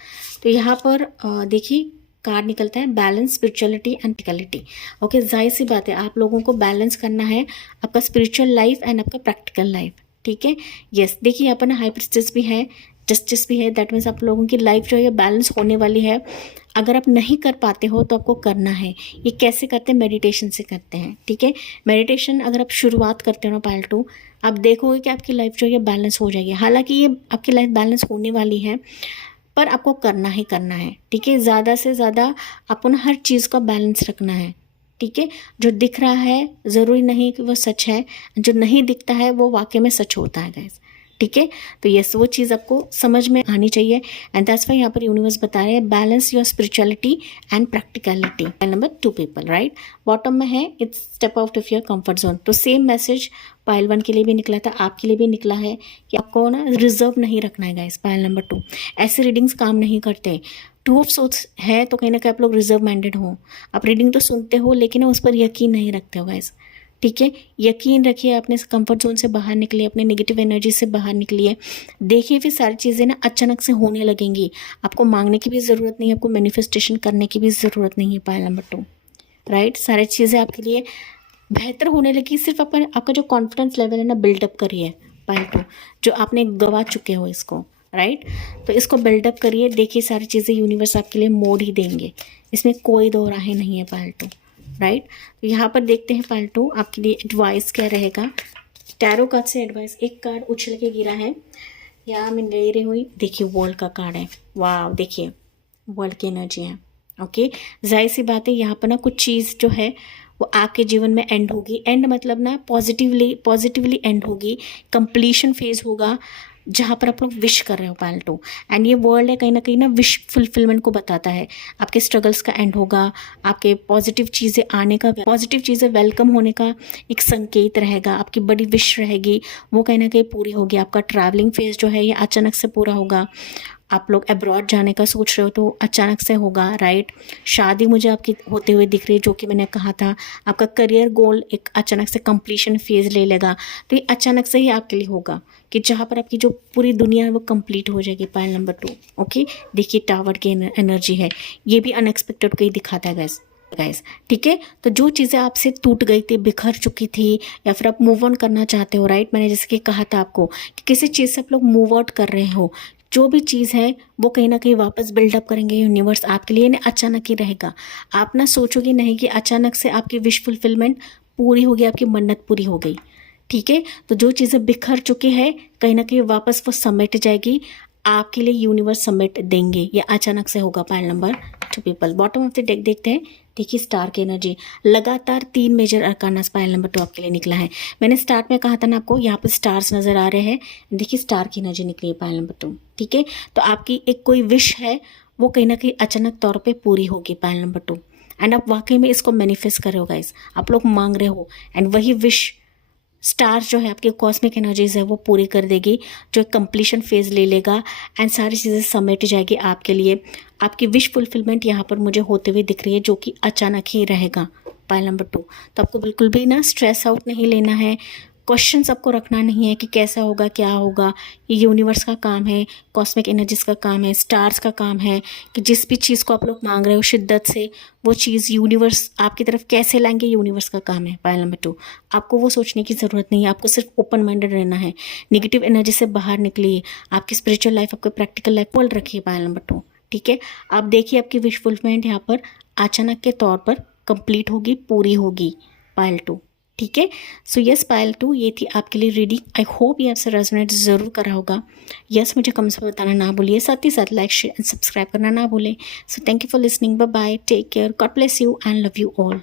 तो यहाँ पर देखिए कार्ड निकलता है balance, spirituality and practicality. Okay, जाहिर सी बात है आप लोगों को बैलेंस करना है आपका स्पिरिचुअल लाइफ एंड आपका प्रैक्टिकल लाइफ। ठीक है, यस, देखिए यहाँ पर ना हाई प्रीस्टेस भी है, जस्टिस भी है। दैट मीन्स आप लोगों की लाइफ जो है बैलेंस होने वाली है। अगर आप नहीं कर पाते हो तो आपको करना है। ये कैसे करते हैं? मेडिटेशन से करते हैं। ठीक है, मेडिटेशन अगर आप शुरुआत करते हो ना पाइल 2, आप देखोगे कि आपकी लाइफ जो है बैलेंस हो जाएगी। हालांकि ये आपकी लाइफ बैलेंस होने वाली है, पर आपको करना ही करना है। ठीक है, ज़्यादा से ज़्यादा आपको ना हर चीज़ का बैलेंस रखना है। ठीक है, जो दिख रहा है ज़रूरी नहीं कि वो सच है, जो नहीं दिखता है वो वाकई में सच होता है गाइस। ठीक है, तो यस, वो चीज़ आपको समझ में आनी चाहिए, एंड दैट्स व्हाई यहाँ पर यूनिवर्स बता रहे हैं balance your spirituality and practicality. Number 2 people. Right, bottom में है it's step out of your comfort zone. तो सेम मैसेज पाइल 1 के लिए भी निकला था, आपके लिए भी निकला है कि आपको ना रिजर्व नहीं रखना है गाइस। पाइल नंबर 2, ऐसे रीडिंग्स काम नहीं करते। 2 ऑफ सोर्स है तो कहीं ना कहीं आप लोग रिजर्व माइंडेड हो, आप रीडिंग तो सुनते हो लेकिन उस पर यकीन नहीं रखते हो गाइस। ठीक है, यकीन रखिए, अपने कंफर्ट जोन से बाहर निकलिए, अपने नेगेटिव एनर्जी से बाहर निकलिए। देखिए फिर सारी चीज़ें ना अचानक से होने लगेंगी। आपको मांगने की भी ज़रूरत नहीं है, आपको मैनिफेस्टेशन करने की भी ज़रूरत नहीं है। Pile number 2। राइट, सारी चीज़ें आपके लिए बेहतर होने लगी। सिर्फ आपका जो कॉन्फिडेंस लेवल है ना बिल्डअप करिए पाइल 2, जो आपने गवा चुके हो इसको। राइट, तो इसको बिल्डअप करिए। देखिए सारी चीज़ें यूनिवर्स आपके लिए मोड़ ही देंगे, इसमें कोई दो राहें नहीं है पाइल 2। राइट, तो यहाँ पर देखते हैं पाइल 2 आपके लिए एडवाइस क्या रहेगा। टैरो कार्ड से एडवाइस, एक कार्ड उछल के गिरा है, यहाँ मैं ले रही हुई, देखिए वर्ल्ड का कार्ड है, वाह देखिए वर्ल्ड की एनर्जी है। ओके, जाहिर सी बात है यहाँ पर ना कुछ चीज़ जो है वो आपके जीवन में एंड होगी। एंड मतलब ना पॉजिटिवली एंड होगी, कंप्लीशन फेज होगा जहाँ पर आप लोग विश कर रहे हो पालटू। एंड ये वर्ल्ड है, कहीं ना कहीं ना विश फुलफिलमेंट को बताता है। आपके स्ट्रगल्स का एंड होगा, आपके पॉजिटिव चीज़ें आने का, पॉजिटिव चीज़ें वेलकम होने का एक संकेत रहेगा। आपकी बड़ी विश रहेगी वो कहीं ना कहीं पूरी होगी। आपका ट्रैवलिंग फेज जो है ये अचानक से पूरा होगा। आप लोग अब्रॉड जाने का सोच रहे हो तो अचानक से होगा, राइट। शादी मुझे आपकी होते हुए दिख रही है, जो कि मैंने कहा था। आपका करियर गोल एक अचानक से कंप्लीशन फेज ले लेगा, तो ये अचानक से ही आपके लिए होगा कि जहाँ पर आपकी जो पूरी दुनिया है वो कंप्लीट हो जाएगी। Pile number 2, okay. देखिए टावर की एनर्जी है, ये भी अनएक्सपेक्टेड कहीं दिखाता है गाइस, ठीक है। तो जो चीज़ें आपसे टूट गई थी, बिखर चुकी थी, या फिर आप मूव ऑन करना चाहते हो, राइट। मैंने जैसे कि कहा था आपको कि किसी चीज़ से आप लोग मूव आउट कर रहे हो, जो भी चीज़ है वो कहीं ना कहीं वापस बिल्डअप करेंगे यूनिवर्स आपके लिए। ना अचानक ही रहेगा, आप ना सोचोगे नहीं कि अचानक से आपकी विश फुलफिलमेंट पूरी हो गई, आपकी मन्नत पूरी हो गई, ठीक है। तो जो चीज़ें बिखर चुकी है कहीं ना कहीं वापस वो समेट जाएगी, आपके लिए यूनिवर्स समेट देंगे। ये अचानक से होगा। Pile number 2 people, bottom of the deck देखते हैं। देखिए स्टार की एनर्जी, लगातार 3 मेजर अरकाना पाइल नंबर 2 आपके लिए निकला है। मैंने स्टार्ट में कहा था ना आपको, यहाँ पर स्टार्स नजर आ रहे हैं। देखिए स्टार की एनर्जी निकली है पाइल नंबर 2, ठीक है। तो आपकी एक कोई विश है वो कहीं ना कहीं अचानक तौर पे पूरी होगी, पाइल नंबर 2। एंड आप वाकई में इसको मैनिफेस्ट कर रहे हो गाइस, आप लोग मांग रहे हो, एंड वही विश स्टार जो है आपकी कॉस्मिक एनर्जीज है वो पूरी कर देगी, जो कंप्लीशन फेज ले लेगा एंड सारी चीज़ें समेट जाएगी आपके लिए। आपकी विश फुलफिलमेंट यहाँ पर मुझे होते हुए दिख रही है, जो कि अचानक ही रहेगा। पाइल नंबर 2, तो आपको बिल्कुल भी ना स्ट्रेस आउट नहीं लेना है, क्वेश्चन आपको रखना नहीं है कि कैसा होगा क्या होगा। ये यूनिवर्स का काम है, कॉस्मिक एनर्जीज का काम है, स्टार्स का काम है कि जिस भी चीज़ को आप लोग मांग रहे हो शिद्दत से, वो चीज़ यूनिवर्स आपकी तरफ कैसे लाएंगे, यूनिवर्स का काम है। पाइल नंबर 2, आपको वो सोचने की ज़रूरत नहीं है, आपको सिर्फ ओपन माइंडेड रहना है। निगेटिव एनर्जी से बाहर निकलिए, आपकी स्पिरिचुअल लाइफ, आपकी प्रैक्टिकल लाइफ बोल रखिए। पाइल नंबर 2, ठीक है। आप देखिए आपकी विश फुलफिलमेंट यहाँ पर अचानक के तौर पर कंप्लीट होगी, पूरी होगी। पाइल 2, ठीक है। सो यस पायल 2, ये थी आपके लिए रीडिंग। आई होप ये आपसे रेजोनेट ज़रूर करा होगा। यस मुझे कमेंट्स में बताना ना भूलिए, साथ ही साथ लाइक शेयर एंड सब्सक्राइब करना ना भूलें। So thank you for listening, bye bye, take care, God bless you and love you all.